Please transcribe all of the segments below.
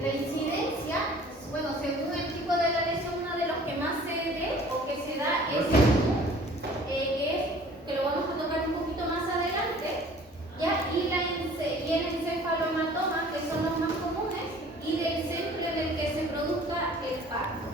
La incidencia, bueno, según el tipo de la lesión, uno de los que más se ve o que se da es el NUM, que lo vamos a tocar un poquito más adelante, ¿ya? Y el encefalohematoma, que son los más comunes, y del centro en el que se produzca el parto.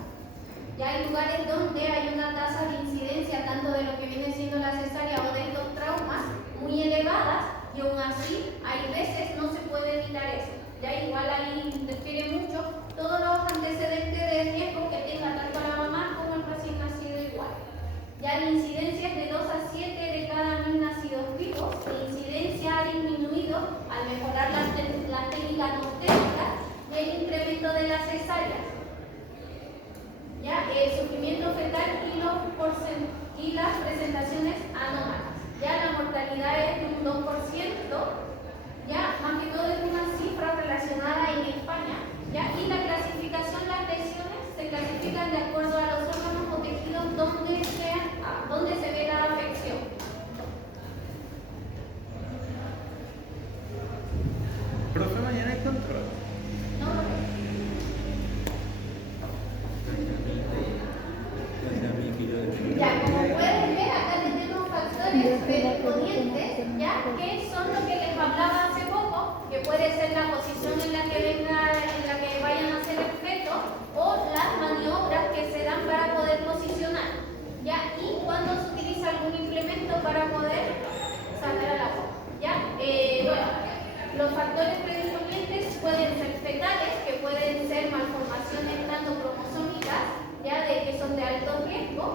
Ya hay lugares donde hay una tasa de incidencia tanto de lo que viene siendo la cesárea o de estos traumas muy elevadas, y aún así hay veces no se puede evitar eso. Ya igual ahí interfiere mucho todos los antecedentes de riesgo que tenga tanto la mamá como el recién nacido igual. Ya la incidencia es de 2 a 7 de cada 1000 nacidos vivos. La incidencia ha disminuido al mejorar las técnicas obstétricas y el incremento de las cesáreas. Ya el sufrimiento fetal y las presentaciones anómalas. Ya la mortalidad es de un 2%. Ya, más que todo es una cifra relacionada en España, ya, y la clasificación, las lesiones se clasifican de acuerdo a los órganos o tejidos donde se ve la afección. Profe, mañana hay control. No. Ya, como pueden ver, acá tenemos factores predisponentes, ya, que son lo que les hablaba hace poco, que puede ser la posición en la que vayan a hacer el feto, o las maniobras que se dan para poder posicionar, ya, y cuando se utiliza algún implemento para poder sacar a la boca, ya. Bueno, los factores predisponentes pueden ser fetales, que pueden ser malformaciones tanto cromosómicas, ya, de que son de alto riesgo.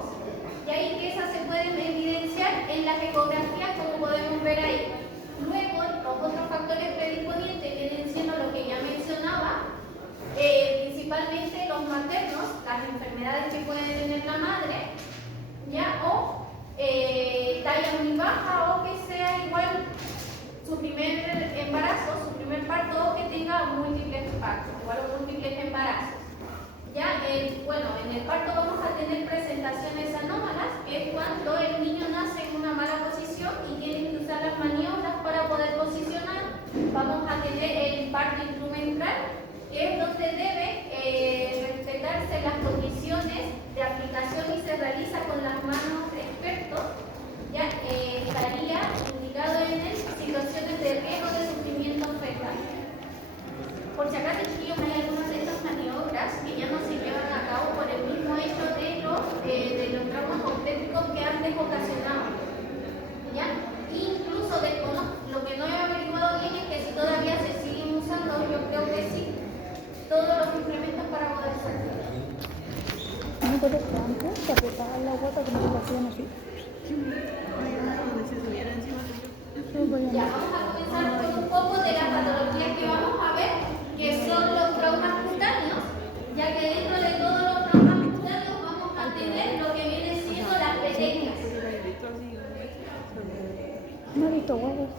Y ahí que esas se pueden evidenciar en las ecografías, como podemos ver ahí. Luego, los otros factores predisponentes vienen siendo lo que ya mencionaba, principalmente los maternos, las enfermedades que puede tener la madre, ya, o talla muy baja, o que sea igual su primer embarazo, su primer parto, o que tenga múltiples partos, igual o múltiples embarazos. Ya, bueno, en el parto vamos a tener presentaciones anómalas, que es cuando el niño nace en una mala posición y tiene que usar las maniobras para poder posicionar. Vamos a tener el parto instrumental, que es donde debe respetarse las condiciones de aplicación y se realiza con las manos de expertos. Ya, estaría indicado en situaciones de riesgo de sufrimiento fetal. Por si acaso, chiquillos, hay algunas de estas maniobras que ya no se llevan a cabo por el mismo hecho de los traumas obstétricos que antes ocasionaban. ¿Ya? Incluso lo que no he averiguado bien es que si todavía se siguen usando, yo creo que sí, todos los implementos para poder salir. No puedes antes, te apretaba la guata como lo hacían así. Ya, vamos a comenzar con un poco de las patologías que vamos a ver, que son los traumas cutáneos, ya que dentro de todos los traumas cutáneos vamos a tener lo que viene siendo las petequias. No he visto huevos.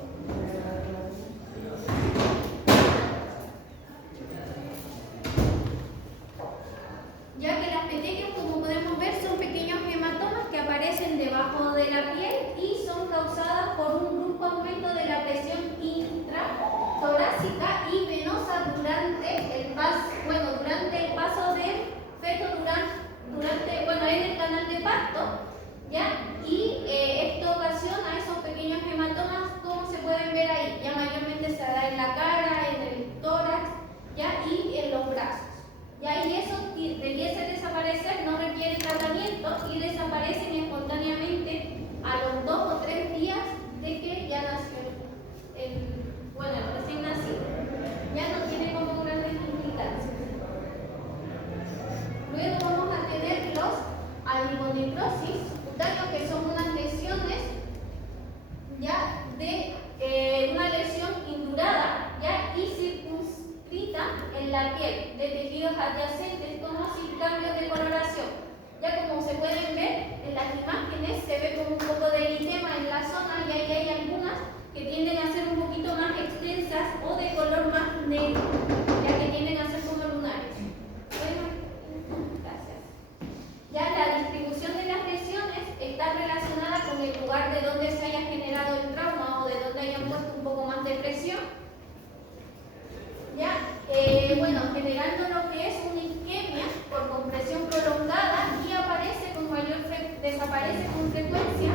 Ya que las petequias, como podemos ver, son pequeños hematomas que aparecen debajo de la piel y son causadas por un brusco aumento de la presión intratorácica y venosa durante el paso del feto en el canal de parto, ¿ya? Y esto ocasiona esos pequeños hematomas, como se pueden ver ahí, ya mayormente se da en la cara, en el tórax, ¿ya? Y en los brazos. ¿Ya? Y eso debiese desaparecer, no requiere tratamiento y desaparecen espontáneamente a los 2 o 3 días de que ya nació el recién nacido. Ya no tiene como grandes implicancias. Luego vamos a tener los aligonecrosis cutáneos, que son unas lesiones ya de una lesión indurada, ya, y circunscrita en la piel de tejidos adyacentes como sin cambios de coloración. Ya como se pueden ver en las imágenes, se ve como un poco de generando lo que es una isquemia por compresión prolongada y desaparece con frecuencia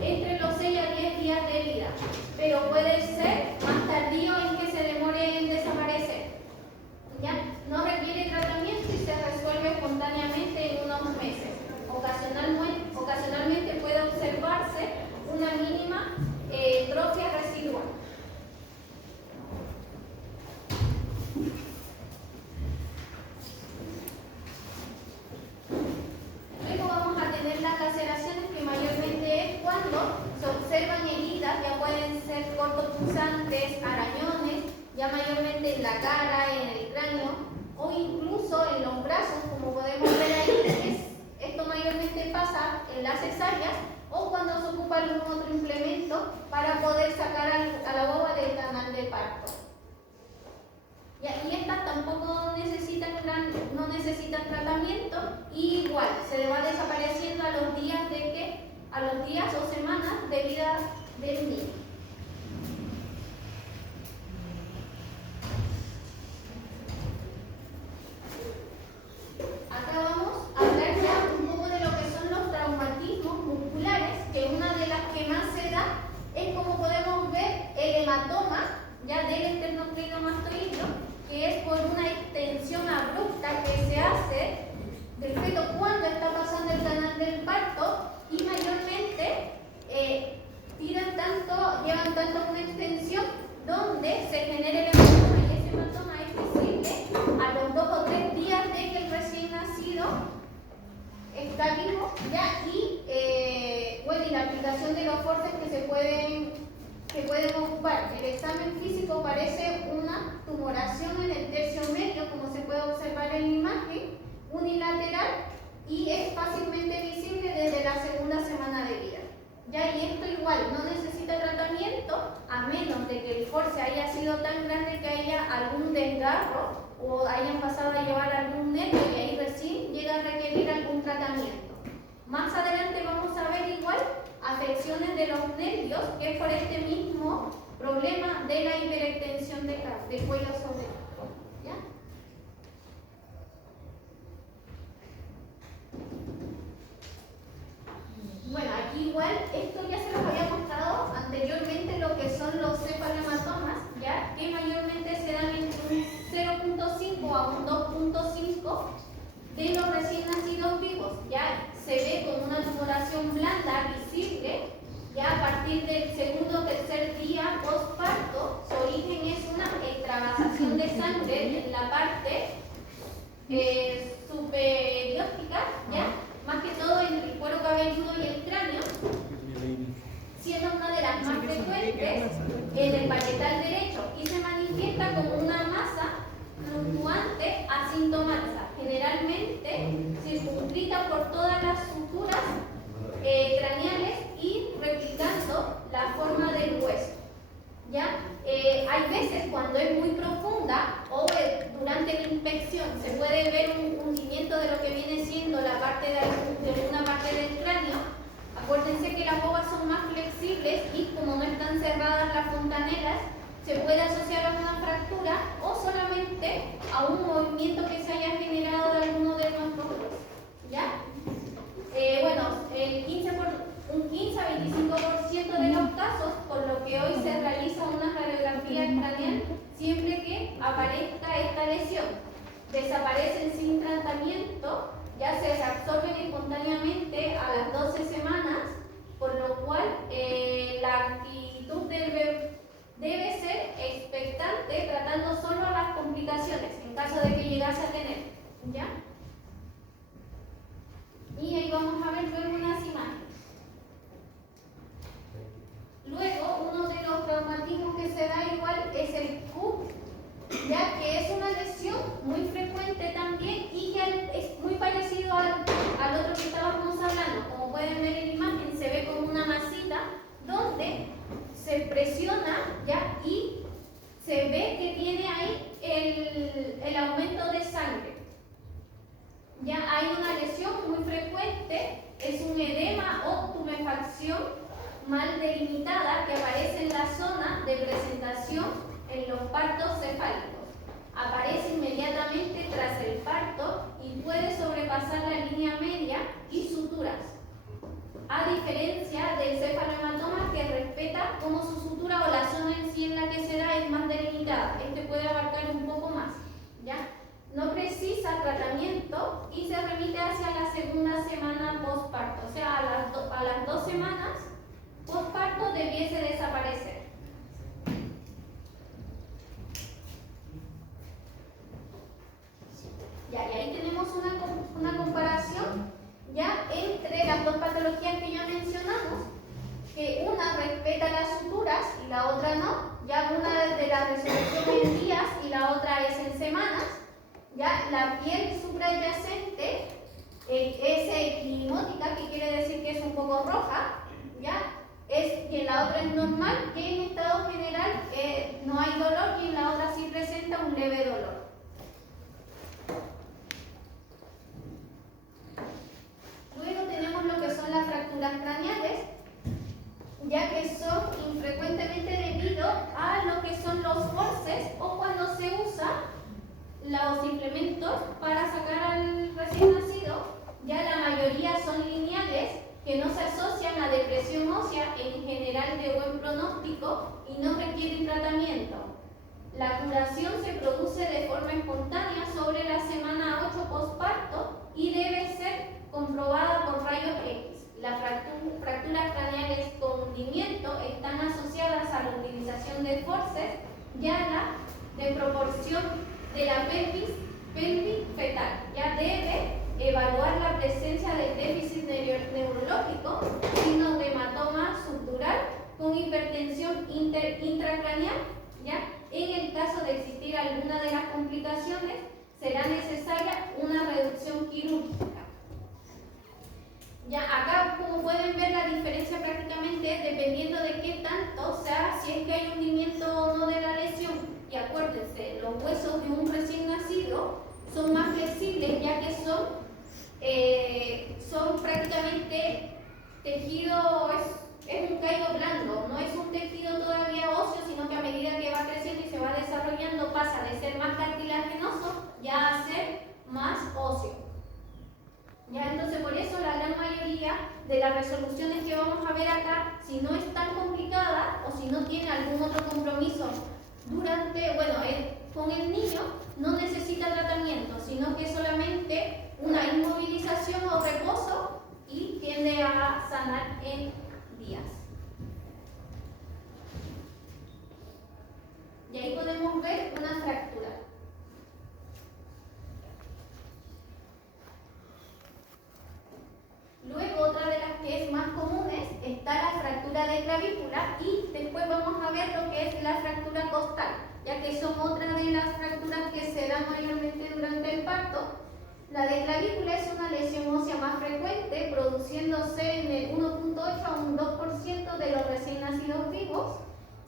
entre los 6 a 10 días de vida, pero puede ser más tardío en que se demore en desaparecer. ¿Ya? No requiere tratamiento y se resuelve espontáneamente en unos meses. Ocasionalmente puede observarse una mínima atrofia residual. Luego vamos a tener las laceraciones, que mayormente es cuando se observan heridas, ya pueden ser cortopunzantes, arañones, ya mayormente en la cara, en el cráneo o incluso en los brazos, como podemos ver ahí. Esto mayormente pasa en las cesáreas o cuando se ocupa algún otro implemento para poder sacar a la guagua del canal de parto. Y estas tampoco no necesitan tratamiento, y igual se va desapareciendo a los días o semanas de vida del niño. Acá vamos a hablar ya un poco de lo que son los traumatismos musculares, que una de las que más se da es, como podemos ver, el hematoma ya del esternocleidomastoideo, que es por una extensión abrupta que se hace del feto cuando está pasando el canal del parto, y mayormente llevan tanto una extensión donde se genera el hematoma, y ese hematoma es visible a los 2 o 3 días de que el recién nacido está vivo, ¿ya? Y la aplicación de los forceps que se pueden ocupar. El examen físico parece una tumoración en el tercio medio, como se puede observar en la imagen, unilateral, y es fácilmente visible desde la segunda semana de vida. ¿Ya? Y esto igual no necesita tratamiento, a menos de que el force haya sido tan grande que haya algún desgarro o hayan pasado a llevar algún nervio, y ahí recién llega a requerir algún tratamiento. Más adelante vamos a ver igual afecciones de los nervios, que es por este mismo problema de la hiperextensión de cuello sobre cuello. ¿Ya? Bueno, aquí igual, esto ya se los había mostrado anteriormente, lo que son los cefalomatomas, ¿ya? Que mayormente se dan entre un 0.5 a un 2.5 de los recién nacidos vivos. Ya se ve con una tumoración blanda visible, ya a partir del segundo o tercer día postparto. Su origen es una extravasación de sangre en la parte superióptica, ¿ya? Más que todo entre el cuero cabelludo y el cráneo, siendo una de las más frecuentes en el parietal derecho, y se manifiesta como una masa fluctuante asintomática, generalmente circunscrita por todas las suturas craneales y replicando la forma del hueso. ¿Ya? Hay veces cuando es muy profunda o durante la inspección se puede ver un hundimiento de lo que viene siendo la parte de una parte del cráneo. Acuérdense que las bobas son más flexibles y como no están cerradas las fontanelas, se puede asociar a una fractura o solamente a un movimiento que se haya generado de alguno de nuestros huesos. ¿Ya? Un 15 a 25% de los casos, por lo que hoy se realiza una radiografía craneal siempre que aparezca esta lesión. Desaparecen sin tratamiento, ya se absorben espontáneamente a las 12 semanas, por lo cual la actitud debe ser expectante, tratando solo las complicaciones en caso de que llegase a tener. ¿Ya? Y ahí vamos a ver luego unas imágenes. Luego, uno de los traumatismos que se da igual es el CUP, ya que es una lesión muy frecuente también y que es muy parecido al otro que estábamos hablando. Como pueden ver en la imagen, se ve como una masita donde se presiona, ¿ya? Y se ve que tiene ahí el aumento de sangre. Ya hay una lesión muy frecuente, es un edema o tumefacción mal delimitada que aparece en la zona de presentación en los partos cefálicos. Aparece inmediatamente limitada. Este puede abarcar un poco más, ¿ya? No precisa tratamiento y se remite hacia la segunda semana postparto, o sea, a las 2 semanas postparto debiese desaparecer. Ya, y ahí tenemos una comparación ya entre las dos patologías que ya mencionamos, que una respeta las suturas y la otra no. Ya una de la resolución en días y la otra es en semanas. Ya la piel suprayacente es equinótica, que quiere decir que es un poco roja, ya y en la otra es normal, que en estado general no hay dolor y en la otra sí presenta un leve dolor. Luego tenemos lo que son las fracturas craneales, ya que son infrecuentemente debido a lo que son los forceps o cuando se usa los implementos para sacar al recién nacido. Ya la mayoría son lineales, que no se asocian a depresión ósea, en general de buen pronóstico y no requieren tratamiento. La curación se produce de forma espontánea sobre la semana 8 postparto y debe ser comprobada por rayos X. Las fracturas craneales con hundimiento están asociadas a la utilización de forceps y a la desproporción de la pelvis fetal. Ya debe evaluar la presencia del déficit neurológico, signos de hematoma subdural con hipertensión intracraneal. ¿Ya? En el caso de existir alguna de las complicaciones, será necesaria una reducción quirúrgica. Ya acá, como pueden ver, la diferencia prácticamente es dependiendo de qué tanto, o sea, si es que hay hundimiento o no de la lesión. Y acuérdense, los huesos de un recién nacido son más flexibles, ya que son prácticamente tejido, es un callo blando, no es un tejido todavía óseo, sino que a medida que va creciendo y se va desarrollando pasa de ser más cartilaginoso ya a ser más óseo. Ya, entonces por eso la gran mayoría de las resoluciones que vamos a ver acá, si no es tan complicada o si no tiene algún otro compromiso con el niño, no necesita tratamiento, sino que solamente una inmovilización o reposo y tiende a sanar en días. Y ahí podemos ver una fractura. Luego, otra de las que es más comunes está la fractura de clavícula y después vamos a ver lo que es la fractura costal, ya que son otra de las fracturas que se dan mayormente durante el parto. La de clavícula es una lesión ósea más frecuente, produciéndose en el 1.8 a un 2% de los recién nacidos vivos.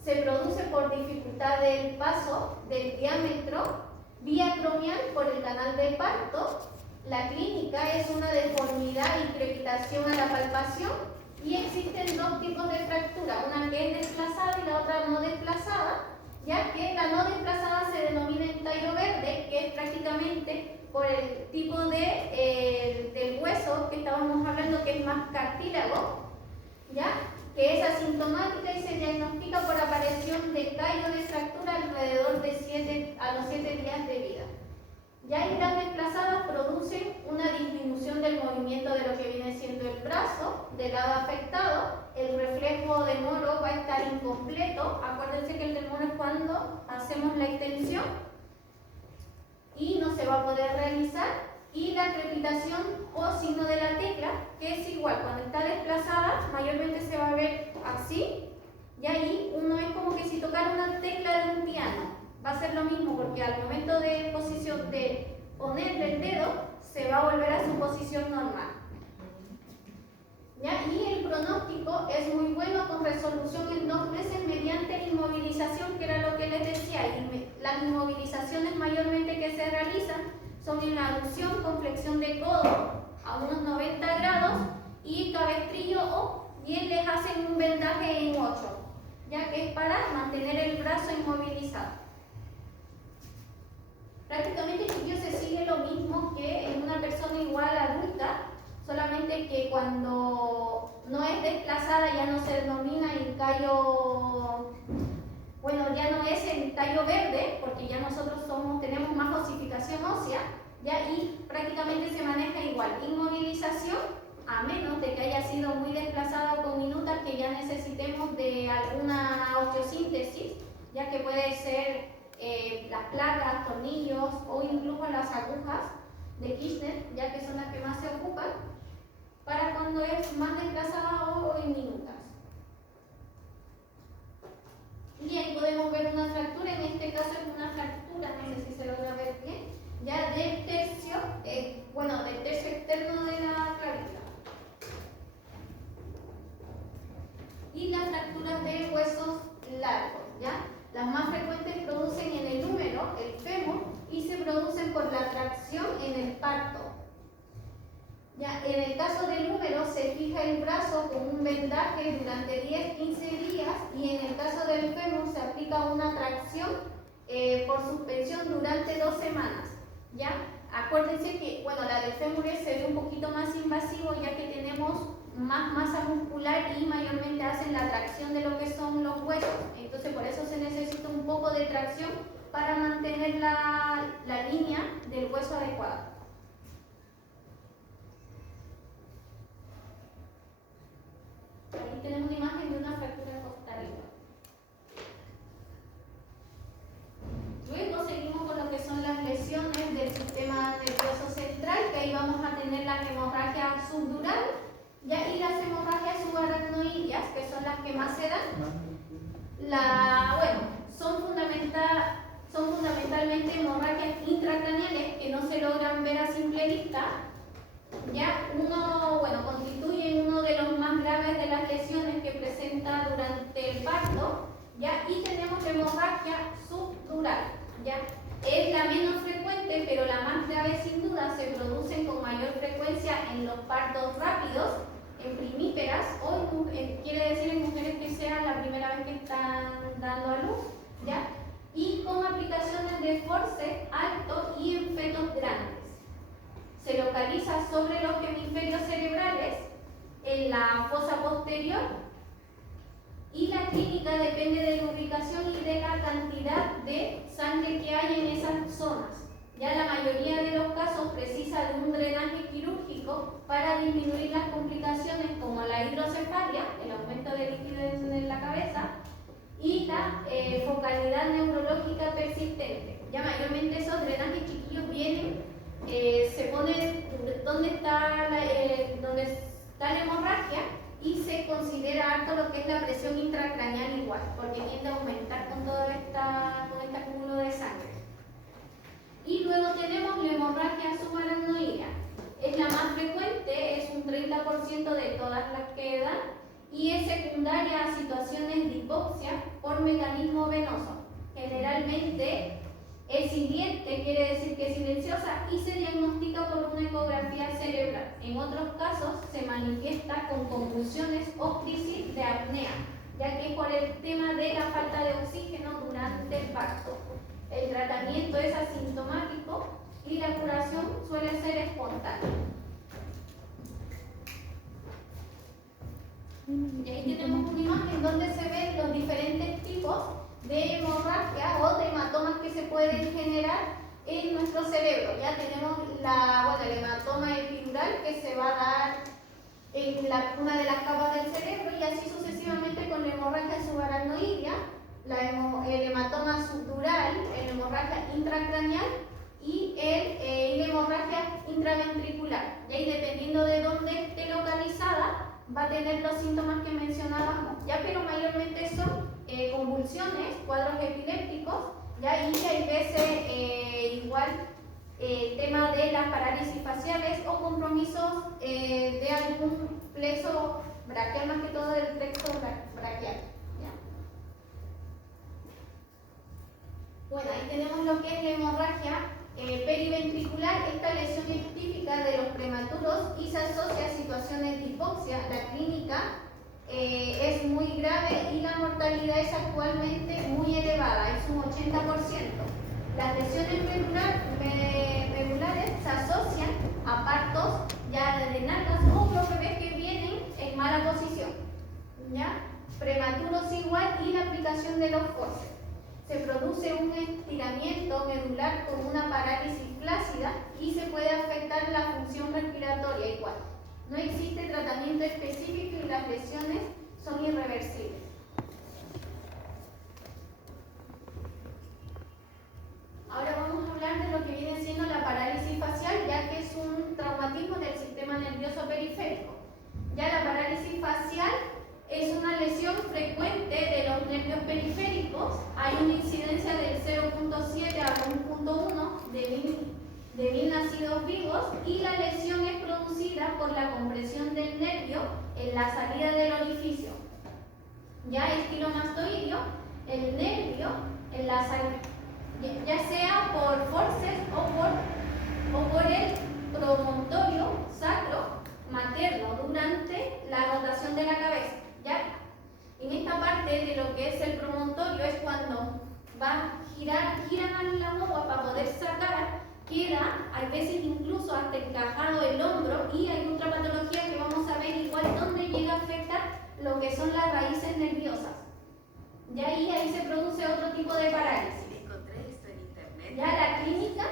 Se produce por dificultad del paso del diámetro vía acromial por el canal de parto. La clínica es una deformidad y crepitación a la palpación y existen dos tipos de fractura, una que es desplazada y la otra no desplazada, ya que la no desplazada se denomina entallo verde, que es prácticamente por el tipo del hueso que estábamos hablando, que es más cartílago, ¿ya? Que es asintomática y se diagnostica por aparición de callo de fractura alrededor de a los 7 días de vida. Ya en las desplazadas producen una disminución del movimiento de lo que viene siendo el brazo del lado afectado. El reflejo de Moro va a estar incompleto. Acuérdense que el del Moro es cuando hacemos la extensión y no se va a poder realizar. Y la crepitación o signo de la tecla, que es igual, cuando está desplazada mayormente se va a ver así, y ahí uno es como que si tocara una tecla de un piano. Va a ser lo mismo porque al momento de ponerle el dedo se va a volver a su posición normal. ¿Ya? Y el pronóstico es muy bueno con resolución en 2 meses mediante la inmovilización, que era lo que les decía. Las inmovilizaciones mayormente que se realizan son en la aducción con flexión de codo a unos 90 grados y cabestrillo o bien les hacen un vendaje en 8, ya que es para mantener el brazo inmovilizado. Prácticamente se sigue lo mismo que en una persona igual adulta, solamente que cuando no es desplazada ya no se denomina el callo bueno, ya no es en tallo verde, porque ya nosotros tenemos más osificación ósea, ya, y prácticamente se maneja igual. Inmovilización, a menos de que haya sido muy desplazada con minutas, que ya necesitemos de alguna osteosíntesis, ya que puede ser las placas, tornillos o incluso las agujas de Kirchner, ya que son las que más se ocupan, para cuando es más desplazada o en minutas. Y ahí podemos ver una fractura, en este caso es una fractura, no sé si se logra ver bien, ya del tercio, del tercio externo de la clavícula. Y las fracturas de huesos largos, ¿ya? Las más frecuentes producen en el húmero, el fémur, y se producen por la tracción en el parto. Ya, en el caso del húmero se fija el brazo con un vendaje durante 10-15 días y en el caso del fémur se aplica una tracción por suspensión durante 2 semanas. ¿Ya? Acuérdense que la del fémur se ve un poquito más invasivo ya que tenemos más masa muscular y mayormente hacen la tracción de lo que son los huesos. Entonces por eso se necesita un poco de tracción para mantener la línea del hueso adecuada. Aquí tenemos una imagen de una fractura costal. Luego seguimos con lo que son las lesiones del sistema nervioso central, que ahí vamos a tener la hemorragia subdural y las hemorragias subaracnoideas, que son las que más se dan. Son fundamentalmente hemorragias intracraneales que no se logran ver a simple vista. Constituyen uno de los más graves de las lesiones que presenta durante el parto, y tenemos la hemorragia subdural, es la menos frecuente, pero la más grave sin duda. Se producen con mayor frecuencia en los partos rápidos, en primíperas o quiere decir en mujeres que sea la primera vez que están dando a luz, y con aplicaciones de force alto y en fetos grandes. Se localiza sobre los hemisferios cerebrales, en la fosa posterior, y la clínica depende de la ubicación y de la cantidad de sangre que hay en esas zonas. La mayoría de los casos precisa de un drenaje quirúrgico para disminuir las complicaciones como la hidrocefalia, el aumento de líquido en la cabeza, y la focalidad neurológica persistente. Mayormente esos drenajes chiquillos vienen, se ponen donde está la hemorragia y se considera alto lo que es la presión intracraneal igual, porque tiende a aumentar con todo este acúmulo de sangre. Y luego tenemos la hemorragia subaracnoidea. Es la más frecuente, es un 30% de todas las que dan y es secundaria a situaciones de hipoxia por mecanismo venoso. Generalmente es hiriente, quiere decir que es silenciosa y se diagnostica por una ecografía cerebral. En otros casos se manifiesta con convulsiones o crisis de apnea, ya que es por el tema de la falta de oxígeno durante el parto. El tratamiento es asintomático y la curación suele ser espontánea. Y ahí tenemos una imagen donde se ven los diferentes tipos de hemorragia o de hematomas que se pueden generar en nuestro cerebro. Ya tenemos el hematoma epidural que se va a dar en una de las capas del cerebro y así sucesivamente con la hemorragia subaracnoidea, el hematoma subdural, la hemorragia intracraneal y la hemorragia intraventricular. Y ahí dependiendo de dónde esté localizada va a tener los síntomas que mencionábamos, pero mayormente son convulsiones, cuadros epilépticos, y hay veces tema de las parálisis faciales o compromisos de algún plexo braquial, más que todo del plexo braquial. Ahí tenemos lo que es la hemorragia periventricular. Esta lesión es típica de los prematuros y se asocia a situaciones de hipoxia. La clínica es muy grave y la mortalidad es actualmente muy elevada, es un 80%. Las lesiones medulares se asocian a partos de nalgas o los bebés que vienen en mala posición. prematuros igual y la aplicación de los forceps. Se produce un estiramiento medular con una parálisis flácida y se puede afectar la función respiratoria igual. No existe tratamiento específico y las lesiones son irreversibles. Ahora vamos a hablar de lo que viene siendo la parálisis facial, ya que es un traumatismo del sistema nervioso periférico. Ya la parálisis facial es una lesión frecuente de los nervios periféricos. Hay una incidencia del 0.7 a 1.1 de 1000 nacidos vivos y la lesión es producida por la compresión del nervio en la salida del orificio. Ya estilomastoideo, el nervio en la salida, ya sea por forceps o por el promontorio sacro materno durante la rotación de la cabeza. ¿Ya? En esta parte de lo que es el promontorio es cuando giran la guagua para poder sacar, queda a veces incluso hasta encajado el hombro y hay otra patología que vamos a ver igual donde llega a afectar lo que son las raíces nerviosas. Y ahí se produce otro tipo de parálisis. Ya la clínica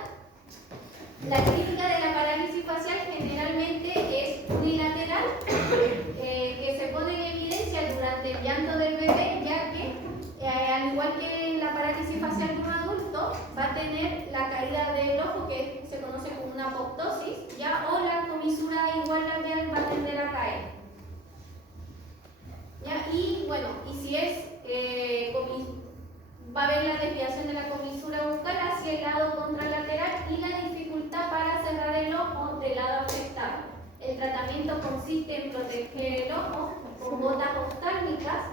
de la parálisis facial generalmente es unilateral, que se pone en evidencia durante el llanto del bebé, ya que al igual que en la parálisis facial de un adulto, va a tener la caída del ojo, que se conoce como una apoptosis, ya, o la comisura igual labial va a tender a caer. ¿Ya? Y bueno, y si es va a haber la desviación de la comisura bucal hacia el lado contralateral y la dificultad para cerrar el ojo del lado afectado. El tratamiento consiste en proteger el ojo con gotas oftálmicas,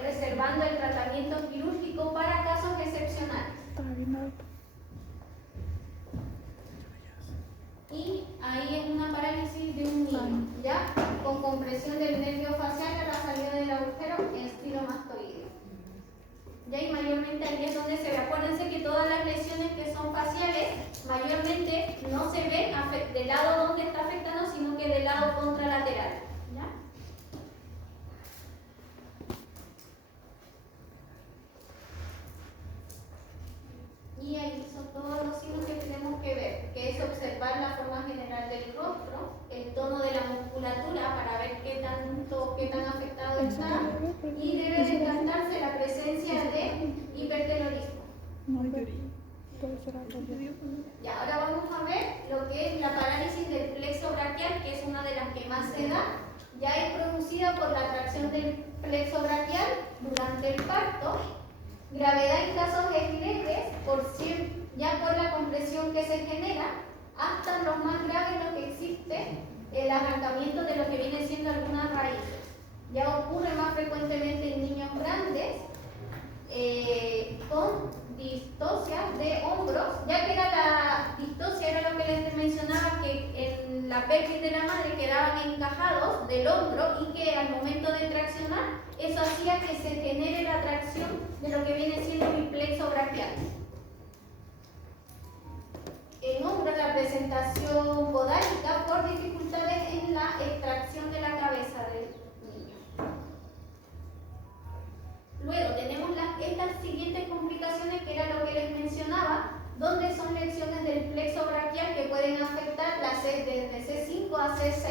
reservando el tratamiento quirúrgico para casos excepcionales. Y ahí es una parálisis de un niño, ¿ya? Con compresión del nervio facial a la salida del agujero en estilomastoideo. Ya, y mayormente ahí es donde se ve. Acuérdense que todas las lesiones que son faciales mayormente no se ven del lado donde está afectando, sino que del lado contralateral. ¿Ya? Y ahí son todos los signos que tenemos que ver, que es observar la forma general del rostro, el tono de la musculatura para ver qué tan afectado está, y debe descartarse la presencia de hipertelorismo. Ya, ahora vamos a ver lo que es la parálisis del plexo braquial, que es una de las que más se da. Ya es producida por la tracción del plexo braquial durante el parto. Gravedad en casos leves, ya por la compresión que se genera, hasta los más graves, lo que existe el arrancamiento de lo que viene siendo algunas raíces. Ya ocurre más frecuentemente en niños grandes con distosia de hombros, ya que la distosia era lo que les mencionaba, que en la pelvis de la madre quedaban encajados del hombro y que al momento de traccionar eso hacía que se genere la tracción de lo que viene siendo el plexo braquial. En hombros la presentación podálica por dificultades en la extracción de la cabeza del niño. Luego tenemos estas siguientes complicaciones, que era lo que les mencionaba, donde son lesiones del plexo braquial que pueden afectar la desde C5 a C6.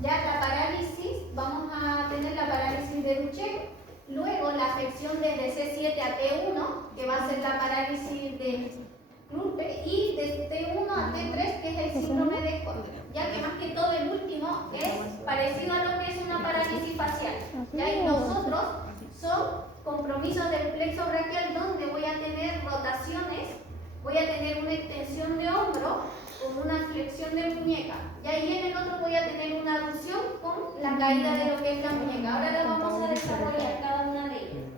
Ya la parálisis, vamos a tener la parálisis de Duchenne, luego la afección desde C7 a T1, que va a ser la parálisis de Klumpe, y de T1 a T3, que es el síndrome de Koch, ya que más que todo el último es parecido a lo que es una parálisis facial. Ya, y los otros son compromisos del plexo braquial, donde voy a tener rotaciones, voy a tener una extensión de hombro con una flexión de muñeca. Y ahí en el otro voy a tener una aducción con la caída de lo que es la muñeca. Ahora la vamos a desarrollar cada una de ellas.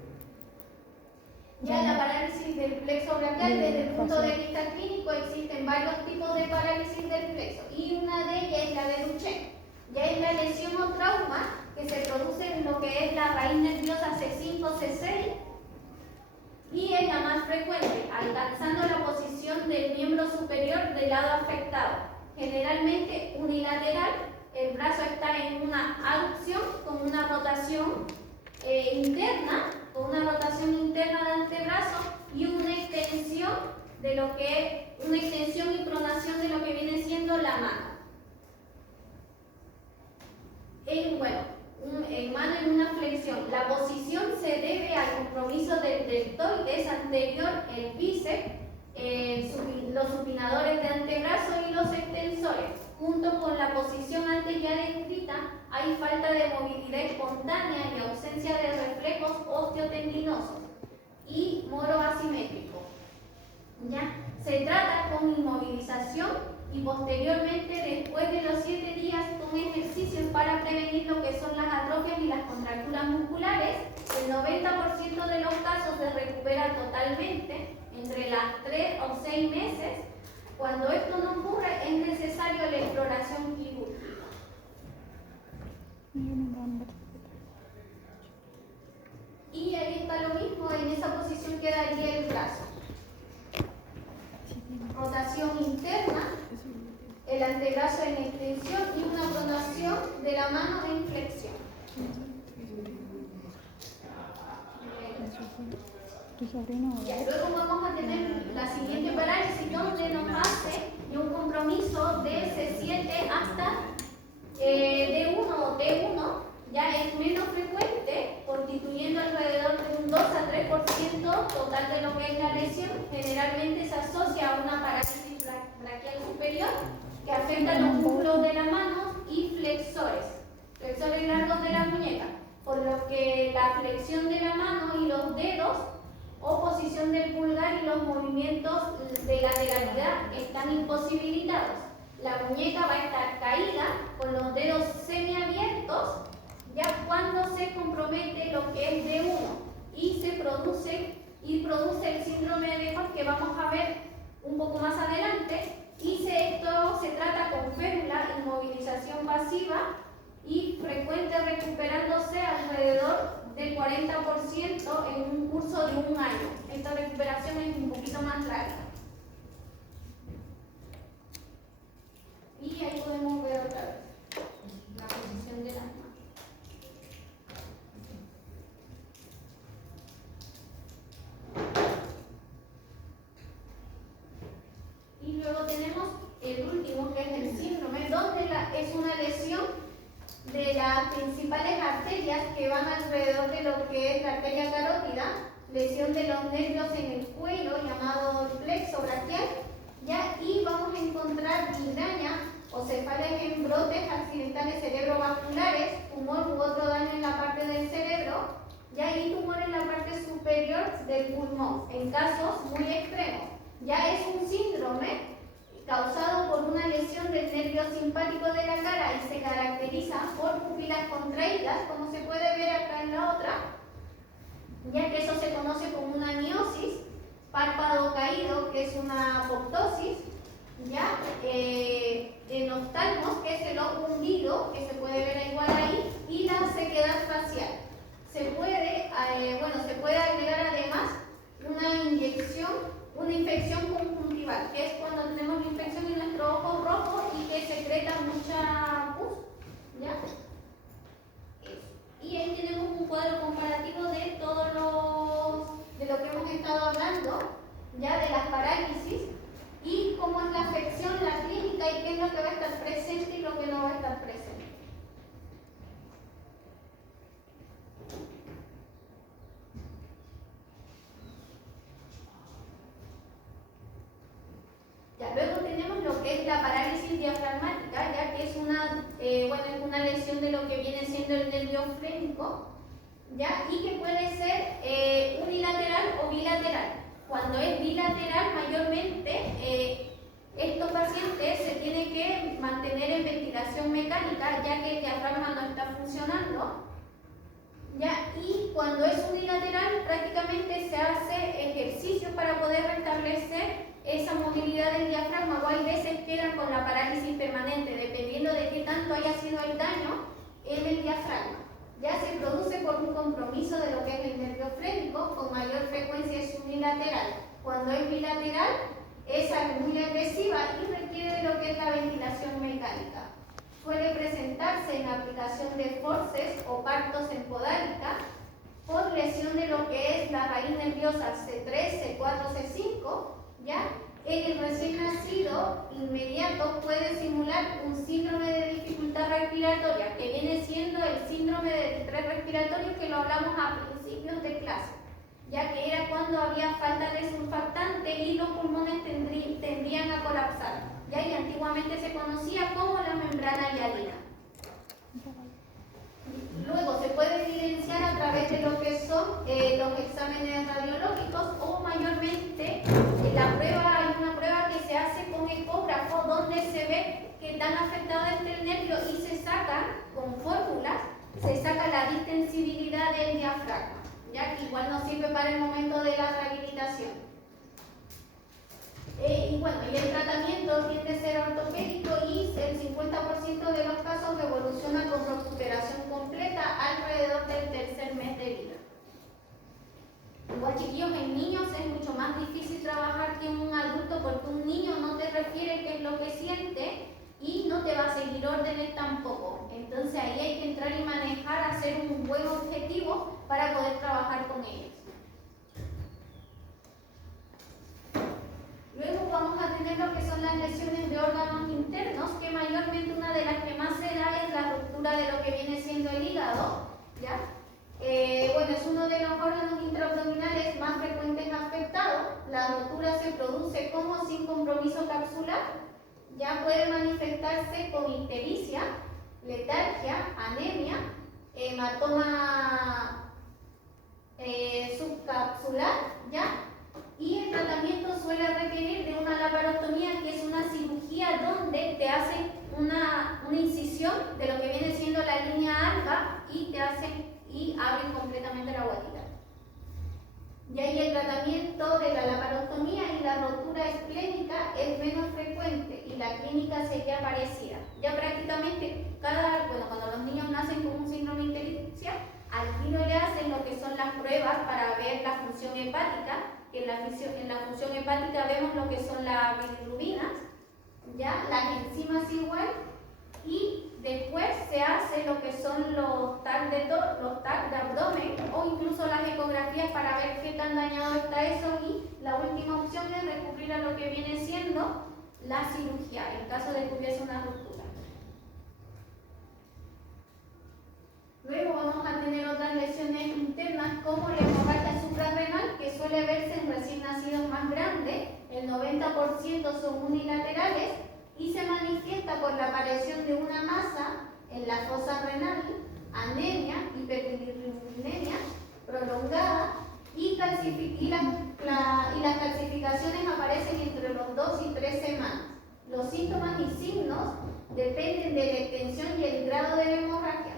Ya la parálisis del plexo braquial, desde el punto de vista clínico, existen varios tipos de parálisis del plexo y una de ellas es la de Duchenne. Ya es la lesión o trauma que se produce en lo que es la raíz nerviosa C5, C6, y es la más frecuente, alcanzando la posición del miembro superior del lado afectado. Generalmente unilateral, el brazo está en una aducción con una rotación interna, con una rotación interna del antebrazo y una extensión y pronación de lo que viene siendo la mano. En mano en una flexión. La posición se debe al compromiso del deltoides anterior, el bíceps, los supinadores de antebrazo y los extensores. Junto con la posición antes ya descrita, hay falta de movilidad espontánea y ausencia de reflejos osteotendinosos y moro asimétrico. ¿Ya? Se trata con inmovilización y posteriormente, después de los 7 días, con ejercicios para prevenir lo que son las atrofias y las contracturas musculares. El 90% de los casos se recupera totalmente entre las 3 o 6 meses. Cuando esto no ocurre, es necesario la exploración quirúrgica. Y ahí está lo mismo, en esa posición quedaría el brazo. Rotación interna, el antebrazo en extensión y una pronación de la mano en flexión. Ya, luego vamos a tener la siguiente parálisis donde nos hace un compromiso de C7 hasta D1 o T1, ya es menos frecuente, constituyendo alrededor de un 2 a 3% total de lo que es la lesión. Generalmente se asocia a una parálisis braquial superior que afecta los músculos de la mano y flexores largos de la muñeca, por lo que la flexión de la mano y los dedos o posición del pulgar y los movimientos de lateralidad están imposibilitados. La muñeca va a estar caída con los dedos semiabiertos ya cuando se compromete lo que es D1 y produce el síndrome de Hoff, que vamos a ver un poco más adelante. Esto se trata con férula, inmovilización pasiva y frecuente, recuperándose alrededor del 40% en un curso de un año. Esta recuperación es un poquito más larga. Y ahí podemos ver otra vez la posición de las manos. Y luego tenemos el último, que es el síndrome, donde es una lesión de las principales arterias que van alrededor de lo que es la arteria carótida, lesión de los nervios en el cuello, llamado plexo braquial, ¿ya? Y vamos a encontrar migraña o cefaleas en brotes accidentales cerebrovasculares, tumor u otro daño en la parte del cerebro, ¿ya? Y tumor en la parte superior del pulmón, en casos muy extremos. Ya es un síndrome causado por una lesión del nervio simpático de la cara y se caracteriza por pupilas contraídas, como se puede ver acá en la otra, ya que eso se conoce como una miosis, párpado caído, que es una apoptosis, ya en oftalmos, que es el ojo hundido, que se puede ver igual ahí, y la sequedad facial. Se puede agregar además una infección conjuntival, que es cuando tenemos la infección en nuestro ojo rojo y que secreta mucha pus, ¿ya? Y ahí tenemos un cuadro comparativo de de lo que hemos estado hablando, ya de las parálisis, y cómo es la afección, la clínica y qué es lo que va a estar presente y lo que no va a estar presente. Luego tenemos lo que es la parálisis diafragmática, ya que es una lesión de lo que viene siendo el nervio frénico, ¿ya? Y que puede ser unilateral o bilateral. Cuando es bilateral, mayormente estos pacientes se tienen que mantener en ventilación mecánica, ya que el diafragma no está funcionando, ¿ya? Y cuando es unilateral, prácticamente se hace ejercicio para poder restablecer esa movilidad del diafragma, o hay veces quedan con la parálisis permanente, dependiendo de qué tanto haya sido el daño en el diafragma. Ya se produce por un compromiso de lo que es el nervio frénico, con mayor frecuencia es unilateral. Cuando es bilateral, es muy agresiva y requiere de lo que es la ventilación mecánica. Suele presentarse en aplicación de forces o partos en podálica, por lesión de lo que es la raíz nerviosa C3, C4, C5, ¿ya? En el recién nacido inmediato puede simular un síndrome de dificultad respiratoria, que viene siendo el síndrome de estrés respiratorio que lo hablamos a principios de clase, ya que era cuando había falta de surfactante y los pulmones tendrían a colapsar, ¿ya? Y antiguamente se conocía como la membrana hialina. Luego se puede evidenciar a través de lo que son los exámenes radiológicos o mayormente hay una prueba que se hace con ecógrafo donde se ve que tan afectado está el nervio y se saca con fórmulas, se saca la distensibilidad del diafragma, ya que igual nos sirve para el momento de la rehabilitación. Y bueno, y el tratamiento tiende a ser ortopédico y el 50% de los casos evoluciona con recuperación completa alrededor del tercer mes de vida. Igual, chiquillos, en niños es mucho más difícil trabajar que en un adulto porque un niño no te refiere qué es lo que siente y no te va a seguir órdenes tampoco. Entonces ahí hay que entrar y manejar, hacer un buen objetivo para poder trabajar con ellos. Luego vamos a tener lo que son las lesiones de órganos internos, que mayormente una de las que más se da es la ruptura de lo que viene siendo el hígado, ¿ya? Bueno, es uno de los órganos intraabdominales más frecuentes afectados. La rotura se produce como sin compromiso capsular, ya puede manifestarse con ictericia, letargia, anemia, hematoma subcapsular, ¿ya? Y el tratamiento suele requerir de una laparostomía, que es una cirugía donde te hacen una incisión de lo que viene siendo la línea alba y abren completamente la guatita. Y ahí el tratamiento de la laparostomía y la rotura esplénica es menos frecuente y la clínica sería parecida. Ya prácticamente cuando los niños nacen con un síndrome de ictericia, al tiro le hacen lo que son las pruebas para ver la función hepática, que en la función hepática vemos lo que son las bilirrubinas, ya las enzimas igual, y después se hace lo que son los TAC de abdomen o incluso las ecografías para ver qué tan dañado está eso, y la última opción es recurrir a lo que viene siendo la cirugía en caso de que hubiese una ruptura. Luego vamos a tener otras lesiones internas como la hemorragia suprarrenal, que suele verse en recién nacidos más grandes, el 90% son unilaterales y se manifiesta por la aparición de una masa en la fosa renal, anemia, hiperbilirubinemia prolongada y las calcificaciones aparecen entre los 2 y 3 semanas. Los síntomas y signos dependen de la extensión y el grado de la hemorragia.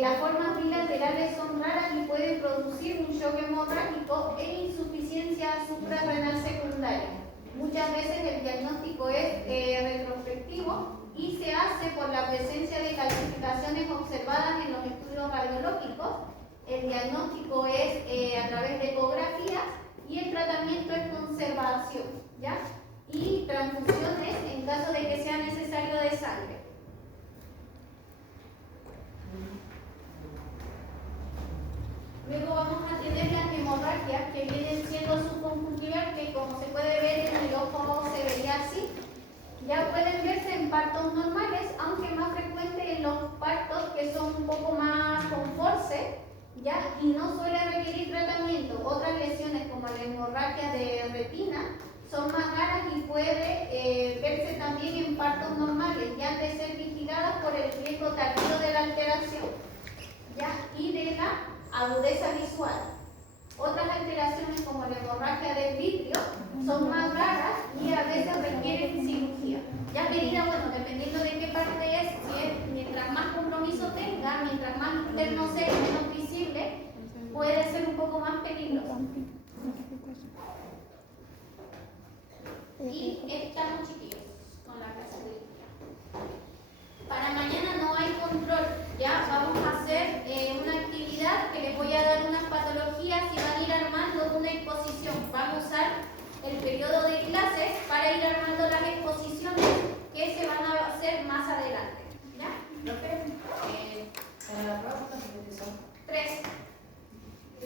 Las formas bilaterales son raras y pueden producir un shock hemorrágico e insuficiencia suprarrenal secundaria. Muchas veces el diagnóstico es retrospectivo y se hace por la presencia de calcificaciones observadas en los estudios radiológicos. El diagnóstico es a través de ecografías y el tratamiento es conservación, ¿ya? Y transfusiones en caso de que sea necesario de sangre. Luego vamos a tener las hemorragias que vienen siendo subconjuntival, que como se puede ver en el ojo se vería así. Ya pueden verse en partos normales, aunque más frecuente en los partos que son un poco más con force, ¿ya? Y no suele requerir tratamiento. Otras lesiones como la hemorragia de retina son más raras y puede verse también en partos normales, ya han de ser vigiladas por el riesgo tardío de la alteración, ¿ya? Y de la agudeza visual. Otras alteraciones como la hemorragia del vitrio son más raras y a veces requieren cirugía. Ya medida, bueno, dependiendo de qué parte es, mientras más compromiso tenga, mientras más interno sea y menos visible, puede ser un poco más peligroso. Y estamos, chiquillos, con la clase de día. Para mañana no hay control, ya vamos a hacer una actividad que les voy a dar unas patologías y van a ir armando una exposición. Vamos a usar el periodo de clases para ir armando las exposiciones que se van a hacer más adelante. ¿Ya? Profe, para la prueba, ¿cuántas veces son? 3.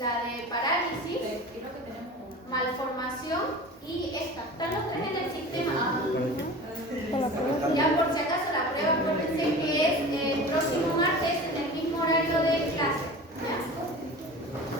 la de parálisis, creo que tenemos malformación y esta. Están los tres en el sistema. Con la prueba. Ya por si acaso la prueba, acuérdense que es